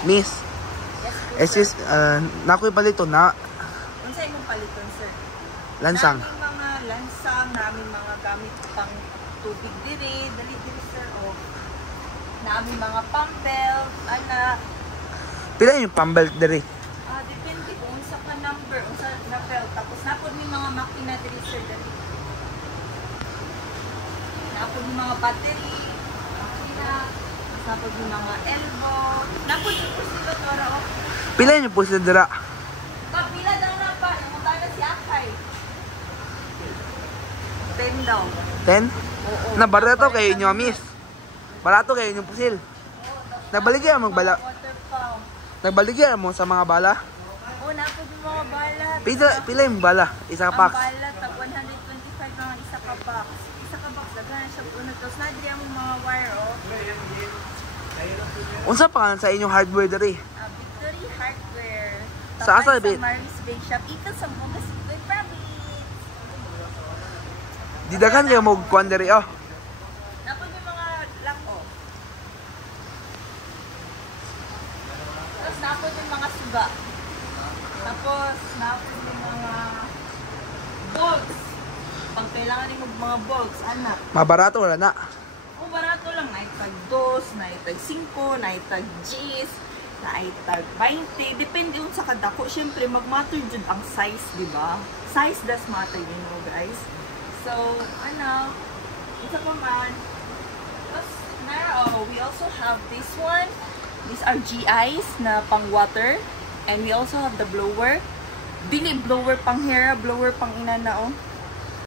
Miss, Yes, po, is nakoy palito na unsa imong paliton, sir? lansang. Naming mga lansang, naming mga gamit pang tubig diri, dali diri, sir. O, naming mga pambel, ana. Pila yung pambelt diri? Depende kung unsa ka number, unsa na belt. Tapos napod mi mga makina diri, sir, dali. Napod mi mga battery, makina, napod mi mga elbow, napod mi po sila tora, o. Pila yung po sila dira? Kapila daw na pa, namunta na si Akay. 10 daw. 10? Oo. Na barato kayo inyo, miss. Barato kayo inyong pusil. Nabaligyan mo bala. Water pump. Nagbaligyan mo sa mga bala. Oo, napod yung mga bala. Pila yung bala? Isa Ang pack. bala, tag 125 mga isa ka box. Isa ka box, daghan siya po. Tapos nadri ang mga wire, oh. Unsa pa sa inyong hardware diri? Victory Hardware. Sa asa, Tapat Bit? Sa Maris Bake Shop. Ito sa Bugas Boy Province. Didagan kayo mo kuan diri oh. Napod yung mga lock, oh. Tapos napod yung mga suga. Tapos napod yung mga bolts. Pag kailangan yung mga bolts, anak. Mabarato wala na. O barato lang, naitag 2, naitag 5, naitag 10, naitag 20. Depende yun sa kadako. Siyempre, mag-matter dyan ang size, di ba? Size does matter, you know, guys. So, ano, isa pa man. Tapos, we also have this one. These are GIs na pang water. And we also have the blower. Dili blower pang hair, blower pang ina na, oh.